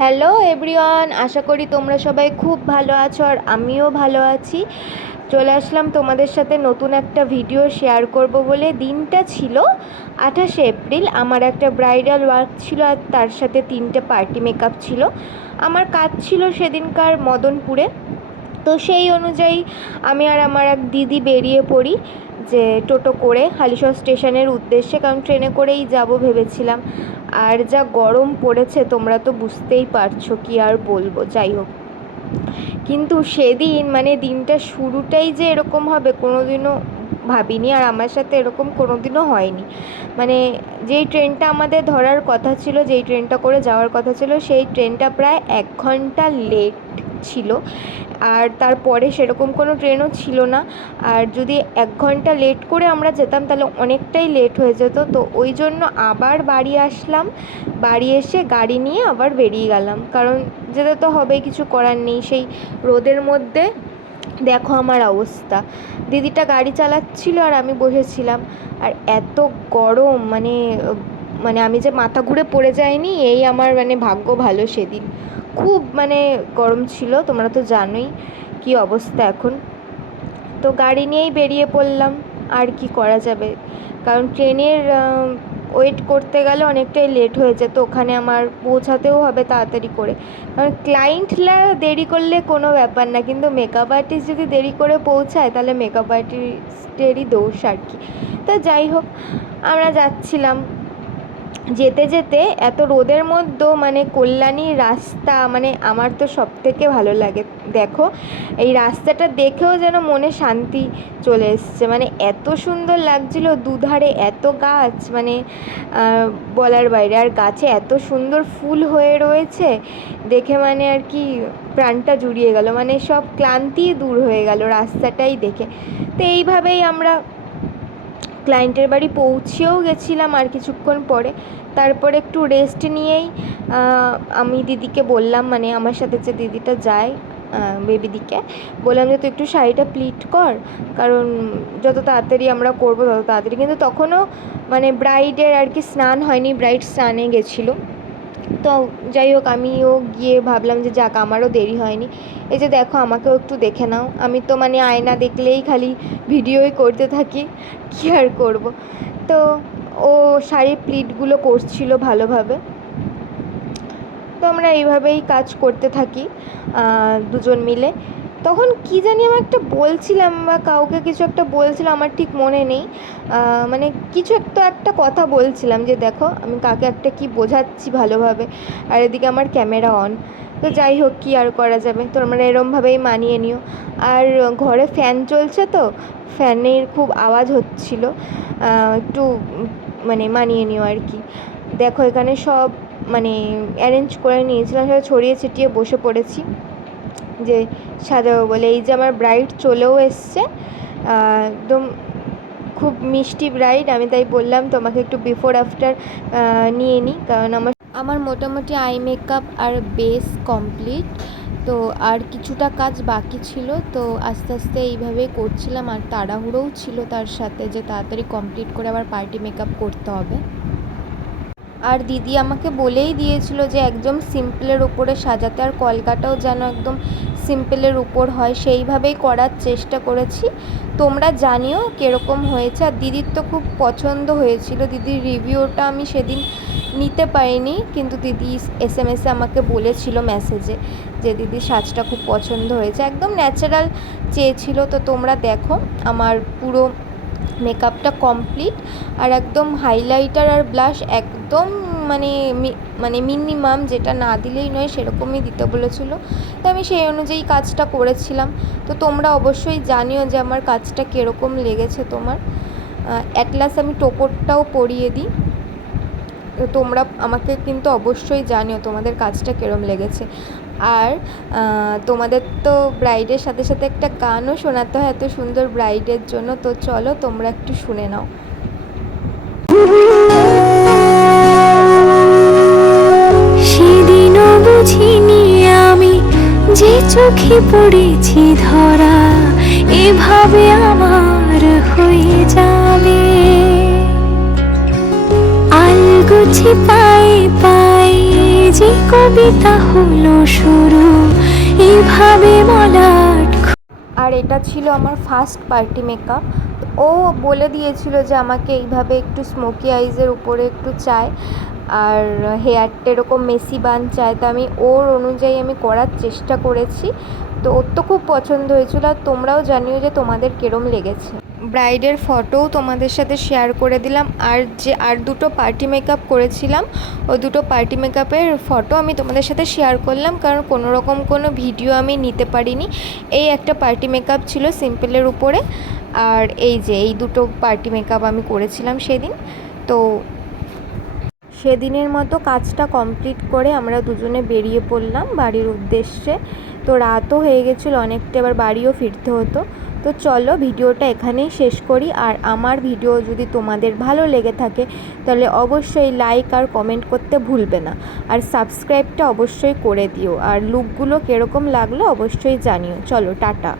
Hello everyone, আশা করি তোমরা সবাই খুব ভালো আছো আর আমিও ভালো আছি। চলে আসলাম তোমাদের সাথে নতুন একটা ভিডিও শেয়ার করব বলে। দিনটা ছিল 28শে এপ্রিল। আমার একটা ব্রাইডাল ওয়ার্ক ছিল আর তার সাথে 3টে পার্টি মেকআপ ছিল। আমার কাজ ছিল সেদিনকার মদনপুরে। তো সেই অনুযায়ী আমি আর আমার এক দিদি বেরিয়ে পড়ি যে টোটো করে হালিশহর স্টেশনের উদ্দেশ্যে, কারণ ট্রেনে করেই যাব ভেবেছিলাম। আর যা গরম পড়েছে তোমরা তো বুঝতেই পারছো, কি আর বলবো। যাই হোক, কিন্তু সেদিন দিনটা শুরুটাই যে এরকম হবে কোনোদিনও ভাবিনি, আর আমার সাথে এরকম কোনোদিনও হয়নি। যেই ট্রেনটা আমাদের ধরার কথা ছিল, যেই ট্রেনটা করে যাওয়ার কথা ছিল, সেই ট্রেনটা প্রায় 1 ঘন্টা লেট ছিল। আর তারপরে সেরকম কোনো ট্রেনও ছিল না। আর যদি 1 ঘন্টা লেট করে আমরা যেতাম তাহলে অনেকটাই লেট হয়ে যেত। তো ওই জন্য আবার বাড়ি আসলাম, বাড়ি এসে গাড়ি নিয়ে আবার বেরিয়ে গেলাম, কারণ যেতে তো হবেই, কিছু করার নেই। সেই রোদের মধ্যে দেখো আমার অবস্থা। দিদিটা গাড়ি চালাচ্ছিল আর আমি বসেছিলাম। আর এত গরম, আমি যে মাথা ঘুরে পড়ে যাইনি, এই আমার ভাগ্য ভালো। সেদিন খুব গরম ছিল, তোমরা তো জানোই কি অবস্থা এখন। তো গাড়ি নিয়েই বেরিয়ে পড়লাম, আর কি করা যাবে, কারণ ট্রেনের ওয়েট করতে গেলে অনেকটাই লেট হয়ে যেত। ওখানে আমার পৌঁছাতেও হবে তাড়াতাড়ি করে, কারণ ক্লায়েন্টরা দেরি করলে কোনো ব্যাপার না, কিন্তু মেকআপ আর্টিস্ট যদি দেরি করে পৌঁছায় তাহলে মেকআপ আর্টিস্টেরই দোষ আর কি। তা যাই হোক, আমরা যাচ্ছিলাম। যেতে যেতে এত রোদের মধ্যেও কল্যাণীর রাস্তা আমার তো সব থেকে ভালো লাগে। দেখো, এই রাস্তাটা দেখেও যেন মনে শান্তি চলে এসছে। এত সুন্দর লাগছিল, দুধারে এত গাছ, বলার বাইরে। আর গাছে এত সুন্দর ফুল হয়ে রয়েছে দেখে আর কি প্রাণটা জুড়িয়ে গেল, সব ক্লান্তি দূর হয়ে গেল রাস্তাটাই দেখে। তো এইভাবেই আমরা ক্লায়েন্টের বাড়ি পৌঁছেও গেছিলাম আর কিছুক্ষণ পরে। তারপরে একটু রেস্ট নিয়েই আমি দিদিকে বললাম, আমার সাথে যে দিদিটা যায়, বেবিদিকে বললাম যে তুই একটু শাড়িটা প্লিট কর, কারণ যত তাড়াতাড়ি আমরা করবো তত তাড়াতাড়ি। কিন্তু তখনও ব্রাইডের আর কি স্নান হয়নি, ব্রাইড স্নানে গেছিলো। তো যাই হোক, আমিও গিয়ে ভাবলাম যে যাক, আমারও দেরি হয়নি। এই যে দেখো, আমাকেও একটু দেখে নাও। আমি তো আয়না দেখলেই খালি ভিডিওই করতে থাকি, কী আর করব। তো ও শাড়ির প্লিটগুলো করছিল ভালোভাবে। তো আমরা এইভাবেই কাজ করতে থাকি দুজন মিলে। তখন কি জানি আমি একটা বলছিলাম বা কাউকে কিছু একটা বলছিলাম, আমার ঠিক মনে নেই। কিছু একটা কথা বলছিলাম যে দেখো আমি কাকে একটা কি বোঝাচ্ছি ভালোভাবে, আর এদিকে আমার ক্যামেরা অন। তো যাই হোক, কী আর করা যাবে, তোমরা এরমভাবেই মানিয়ে নিও। আর ঘরে ফ্যান চলছে, তো ফ্যানের খুব আওয়াজ হচ্ছিল, একটু মানিয়ে নিও আর কি। দেখো এখানে সব অ্যারেঞ্জ করে নিয়েছিলাম, সব ছড়িয়ে ছিটিয়ে বসে পড়েছি যে সাজাবো বলে। এই যে আমার ব্রাইড চলেও এসছে, একদম খুব মিষ্টি ব্রাইড। আমি তাই বললাম তোমাকে একটু বিফোর আফটার নিয়ে নিই, কারণ আমার মোটামুটি আই মেকআপ আর বেস কমপ্লিট। তো আর কিছুটা কাজ বাকি ছিল, তো আস্তে আস্তে এইভাবেই করছিলাম। আর তাড়াহুড়োও ছিল তার সাথে, যে তাড়াতাড়ি কমপ্লিট করে আবার পার্টি মেকআপ করতে হবে। আর দিদি আমাকে বলেই দিয়েছিল যে একদম সিম্পলের উপরে সাজাতে, আর কলকাটাও যেন একদম সিম্পলের উপর হয়, সেইভাবেই করার চেষ্টা করেছি। তোমরা জানিও কীরকম হয়েছে। আর দিদির তো খুব পছন্দ হয়েছিল। দিদির রিভিউটা আমি সেদিন নিতে পারিনি, কিন্তু দিদি SMS-এ আমাকে বলেছিল মেসেজে যে দিদির সাজটা খুব পছন্দ হয়েছে, একদম ন্যাচারাল চেয়েছিল। তো তোমরা দেখো, আমার পুরো মেকআপটা কমপ্লিট, আর একদম হাইলাইটার আর ব্লাশ একদম মিনিমাম, যেটা না দিলেই নয় সেরকমই দিতে বলেছিল। তো আমি সেই অনুযায়ী কাজটা করেছিলাম। তো তোমরা অবশ্যই জানিও যে আমার কাজটা কীরকম লেগেছে তোমার। অ্যাটলাস আমি টোপরটাও পরিয়ে দিই, তোমরা আমাকে কিন্তু অবশ্যই জানিও তোমাদের কাজটা কীরকম লেগেছে। আর তোমাদের তো ব্রাইডের সাথে সাথে একটা গানও শোনাতে হয় এত সুন্দর ব্রাইডের জন্য। তো চলো তোমরা একটু শুনে নাও। সেদিনও বুঝিনি আমি যে চোখে পড়েছি ধরা, এভাবে আমার হয়ে যাবে। আলগোছে পায়ে পায়ে যে কবিতা হলো শুরু এভাবে মলাট। আর এটা ছিল আমার ফার্স্ট পার্টি মেকআপ। ও বলে দিয়েছিল যে আমাকে এইভাবে একটু স্মোকি আইজের উপরে একটু চাই, আর হেয়ারটা এরকম মেসি বান চাই। তো আমি ওর অনুযায়ী আমি করার চেষ্টা করেছি, তো ওর তো খুব পছন্দ হয়েছিল। আর তোমরাও জানিও যে তোমাদের কীরম লেগেছে। ব্রাইডের ফটোও তোমাদের সাথে শেয়ার করে দিলাম। আর দুটো পার্টি মেকআপ করেছিলাম, ওই দুটো পার্টি মেকআপের ফটো আমি তোমাদের সাথে শেয়ার করলাম, কারণ কোনো রকম কোনো ভিডিও আমি নিতে পারিনি। এই একটা পার্টি মেকআপ ছিল সিম্পলের উপরে, আর এই দুটো পার্টি মেকআপ আমি করেছিলাম সেদিন। তো সেদিনের মতো কাজটা কমপ্লিট করে আমরা দুজনে বেরিয়ে পড়লাম বাড়ির উদ্দেশ্যে। তো রাতও হয়ে গেছিলো অনেকটা, এবার বাড়িও ফিরতে হতো। তো চলো ভিডিওটা এখানেই শেষ করি। আর আমার ভিডিও যদি তোমাদের ভালো লেগে থাকে তাহলে অবশ্যই লাইক আর কমেন্ট করতে ভুলবে না, আর সাবস্ক্রাইবটা অবশ্যই করে দিও। আর লুকগুলো কীরকম লাগলো অবশ্যই জানিও। চলো টাটা।